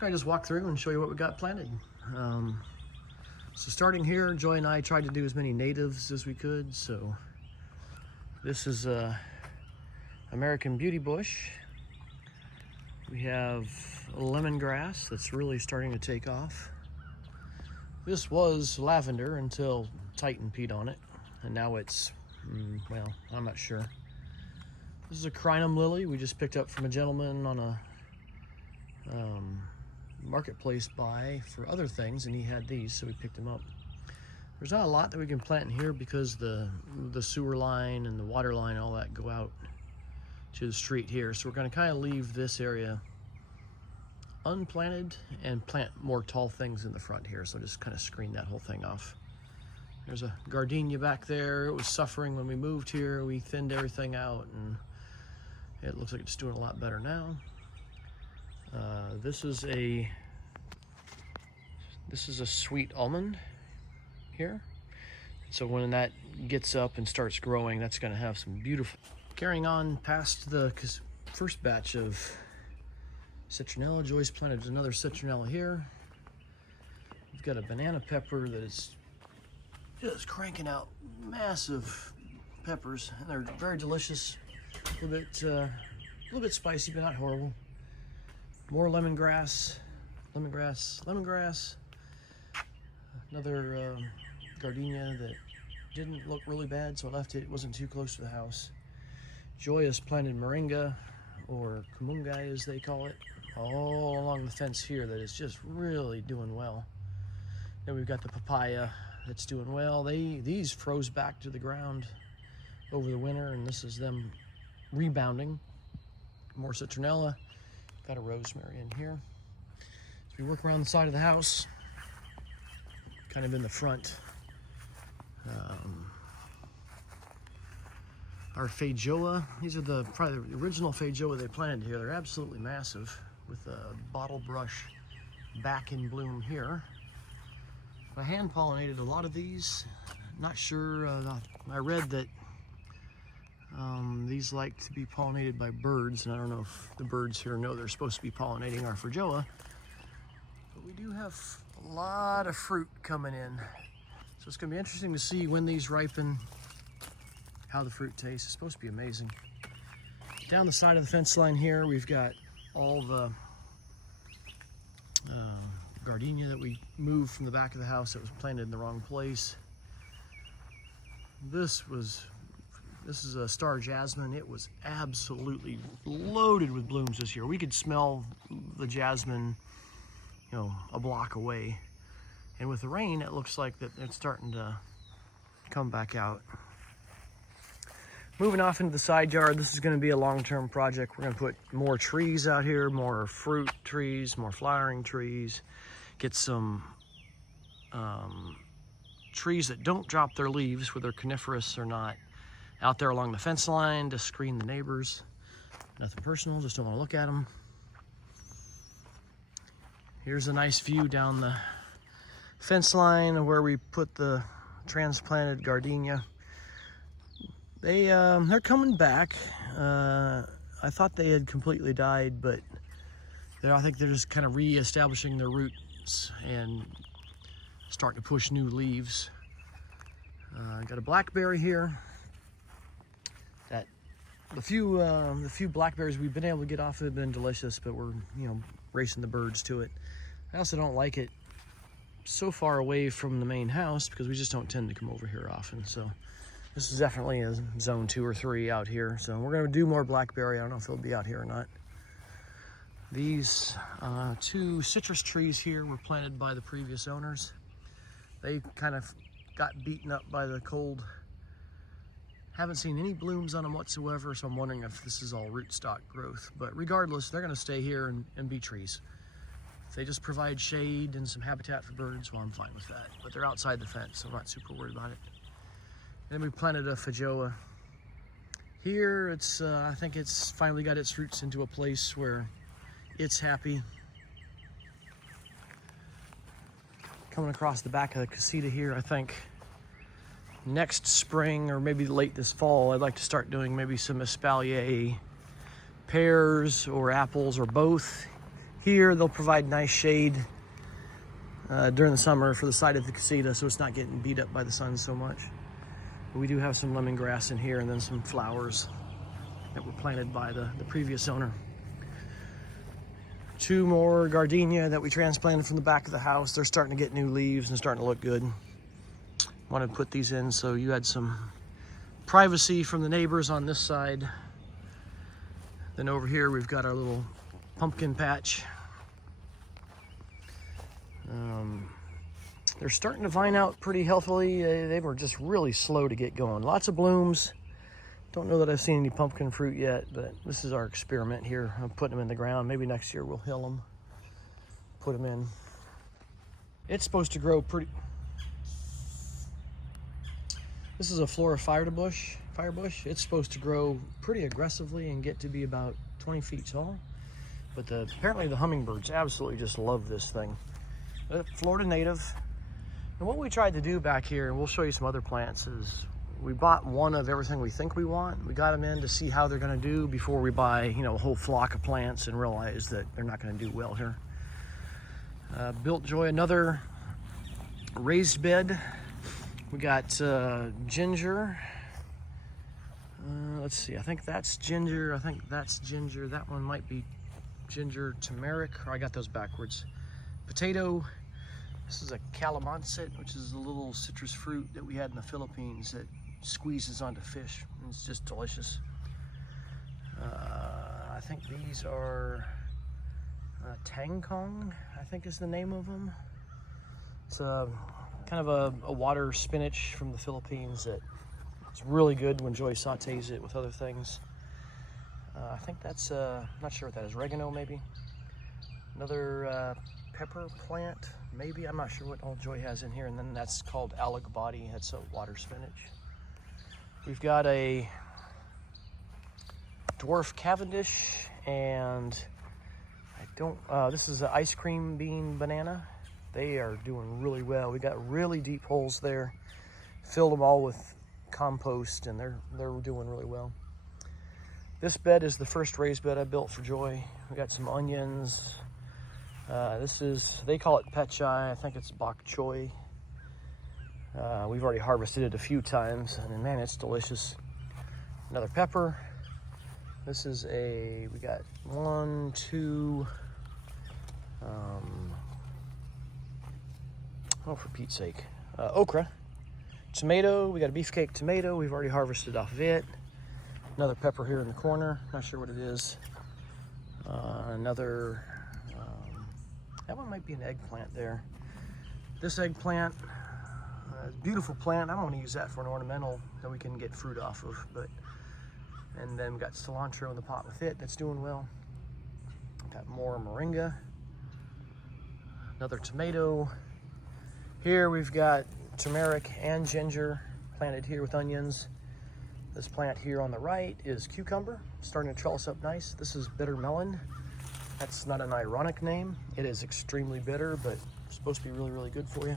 Can I just walk through and show you what we got planted? So starting here, Joy and I tried to do as many natives as we could. So this is a American beauty bush. We have lemongrass that's really starting to take off. This was lavender until Titan peed on it, and now it's, well, I'm not sure. This is a crinum lily we just picked up from a gentleman on a marketplace buy for other things, and he had these, so we picked them up. There's not a lot that we can plant in here because the sewer line and the water line, all that go out to the street here. So we're going to kind of leave this area unplanted and plant more tall things in the front here. So just kind of screen that whole thing off. There's a gardenia back there. It was suffering when we moved here. We thinned everything out and it looks like it's doing a lot better now. This is a sweet almond here. So when that gets up and starts growing, that's going to have some beautiful. Carrying on past the first batch of citronella, Joyce planted another citronella here. We've got a banana pepper that is just cranking out massive peppers, and they're very delicious. A little bit spicy, but not horrible. More lemongrass. Another gardenia that didn't look really bad, so I left it. It wasn't too close to the house. Joy has planted moringa, or kumungai as they call it, all along the fence here that is just really doing well. Then we've got the papaya that's doing well. These froze back to the ground over the winter, and this is them rebounding. More citronella. Got a rosemary in here. As we work around the side of the house, kind of in the front, our feijoa. These are probably the original feijoa they planted here. They're absolutely massive with a bottle brush back in bloom here. I hand pollinated a lot of these. Not sure, I read that these like to be pollinated by birds, and I don't know if the birds here know they're supposed to be pollinating our feijoa. But we do have a lot of fruit coming in. So it's gonna be interesting to see when these ripen, how the fruit tastes. It's supposed to be amazing. Down the side of the fence line here, we've got all the gardenia that we moved from the back of the house that was planted in the wrong place. This is a star jasmine. It was absolutely loaded with blooms this year. We could smell the jasmine, a block away. And with the rain, it looks like that it's starting to come back out. Moving off into the side yard, this is going to be a long-term project. We're going to put more trees out here, more fruit trees, more flowering trees. Get some trees that don't drop their leaves, whether coniferous or not, out there along the fence line to screen the neighbors. Nothing personal, just don't want to look at them. Here's a nice view down the fence line where we put the transplanted gardenia. They're coming back. I thought they had completely died, but I think they're just kind of re-establishing their roots and starting to push new leaves. Got a blackberry here. The few blackberries we've been able to get off of have been delicious, but we're racing the birds to it. I also don't like it so far away from the main house because we just don't tend to come over here often. So this is definitely a zone 2 or 3 out here. So we're going to do more blackberry. I don't know if it'll be out here or not. These 2 citrus trees here were planted by the previous owners. They kind of got beaten up by the cold. Haven't seen any blooms on them whatsoever, so I'm wondering if this is all rootstock growth. But regardless, they're going to stay here and be trees. If they just provide shade and some habitat for birds, well, I'm fine with that. But they're outside the fence, so I'm not super worried about it. And then we planted a feijoa. Here, I think it's finally got its roots into a place where it's happy. Coming across the back of the Casita here, I think next spring or maybe late this fall, I'd like to start doing maybe some espalier pears or apples or both Here, they'll provide nice shade during the summer for the side of the casita, so it's not getting beat up by the sun so much. But we do have some lemongrass in here, and then some flowers that were planted by the previous owner. 2 more gardenia that we transplanted from the back of the house. They're starting to get new leaves and starting to look good. Wanted to put these in so you had some privacy from the neighbors on this side. Then over here we've got our little pumpkin patch. They're starting to vine out pretty healthily. They were just really slow to get going. Lots of blooms. Don't know that I've seen any pumpkin fruit yet, but this is our experiment here. I'm putting them in the ground. Maybe next year we'll hill them, put them in. It's supposed to grow pretty... This is a Flora firebush. It's supposed to grow pretty aggressively and get to be about 20 feet tall. But apparently the hummingbirds absolutely just love this thing. Florida native. And what we tried to do back here, and we'll show you some other plants, is we bought one of everything we think we want. We got them in to see how they're going to do before we buy, a whole flock of plants and realize that they're not going to do well here. Built Joy another raised bed. We got ginger. Let's see, I think that's ginger. That one might be ginger turmeric, or I got those backwards. Potato. This is a calamansi, which is a little citrus fruit that we had in the Philippines that squeezes onto fish. It's just delicious. I think these are tangkong, I think is the name of them. It's kind of a water spinach from the Philippines that it's really good when Joy sautés it with other things. I think that's, not sure what that is, oregano maybe. Another pepper plant, maybe. I'm not sure what all Joy has in here. And then that's called alec body. That's a water spinach. We've got a dwarf Cavendish, and this is an ice cream bean banana. They are doing really well. We got really deep holes there. Filled them all with compost, and they're doing really well. This bed is the first raised bed I built for Joy. We got some onions. They call it pechay. I think it's bok choy. We've already harvested it a few times, and man, it's delicious. Another pepper. This is we got 1, 2, for Pete's sake, okra. Tomato, we got a beefcake tomato. We've already harvested off of it. Another pepper here in the corner. Not sure what it is. Another, that one might be an eggplant there. This eggplant, beautiful plant. I'm going to use that for an ornamental that we can get fruit off of. And then we got cilantro in the pot with it. That's doing well. Got more moringa. Another tomato. Here we've got turmeric and ginger planted here with onions. This plant here on the right is cucumber, starting to trellis up nice. This is bitter melon. That's not an ironic name. It is extremely bitter, but it's supposed to be really, really good for you.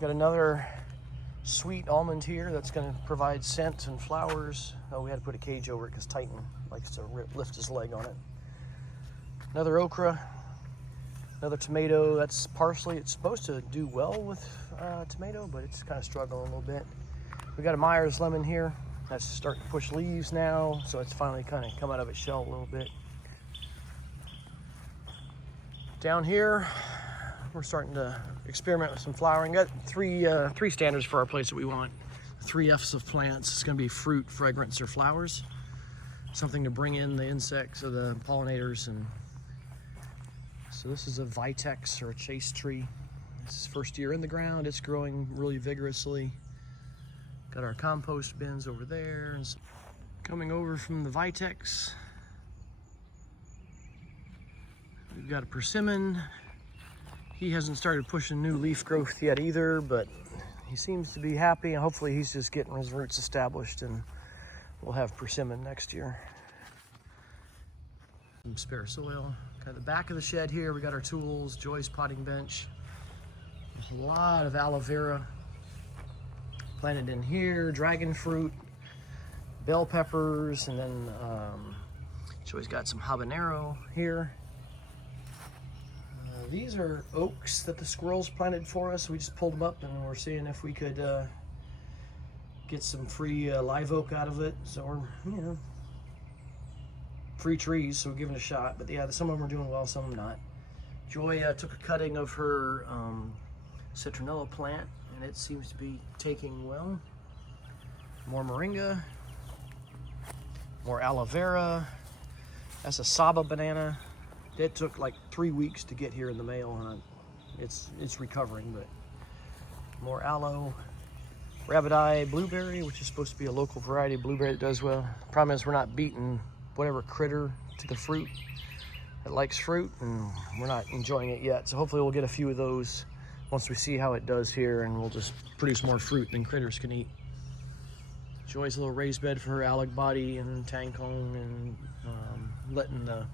Got another sweet almond here that's going to provide scent and flowers. Oh, we had to put a cage over it because Titan likes to lift his leg on it. Another okra. Another tomato. That's parsley. It's supposed to do well with tomato, but it's kind of struggling a little bit. We got a Myers lemon here. That's starting to push leaves now, so it's finally kind of come out of its shell a little bit. Down here, we're starting to experiment with some flowering. Got three standards for our place that we want. 3 F's of plants. It's going to be fruit, fragrance, or flowers. Something to bring in the insects or the pollinators. And so this is a vitex or a chase tree. This is first year in the ground. It's growing really vigorously. Got our compost bins over there. And coming over from the vitex, we've got a persimmon. He hasn't started pushing new leaf growth yet either, but he seems to be happy, and hopefully he's just getting his roots established, and we'll have persimmon next year. Some spare soil. Kind of the back of the shed here, we got our tools, Joy's potting bench. There's a lot of aloe vera planted in here, dragon fruit, bell peppers, and then Joy's got some habanero here. These are oaks that the squirrels planted for us. We just pulled them up and we're seeing if we could get some free live oak out of it. So we're, you know, free trees, so we're giving it a shot. But yeah, some of them are doing well, some of them not. Joy took a cutting of her citronella plant, and it seems to be taking well. More moringa, more aloe vera. That's a Saba banana. It took like 3 weeks to get here in the mail, and it's recovering. But more aloe, rabbit eye blueberry, which is supposed to be a local variety of blueberry that does well. The problem is we're not beating whatever critter to the fruit that likes fruit, and we're not enjoying it yet. So hopefully we'll get a few of those once we see how it does here, and we'll just produce more fruit than critters can eat. Joy's a little raised bed for her alec body and tangkong, and letting the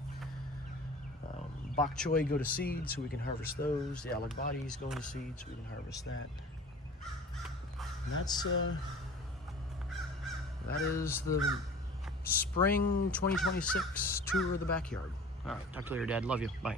bok choy go to seed so we can harvest those. The alec bodies going to seed so we can harvest that. And that is the spring 2026 tour of the backyard. All right, talk to you later, Dad. Love you. Bye.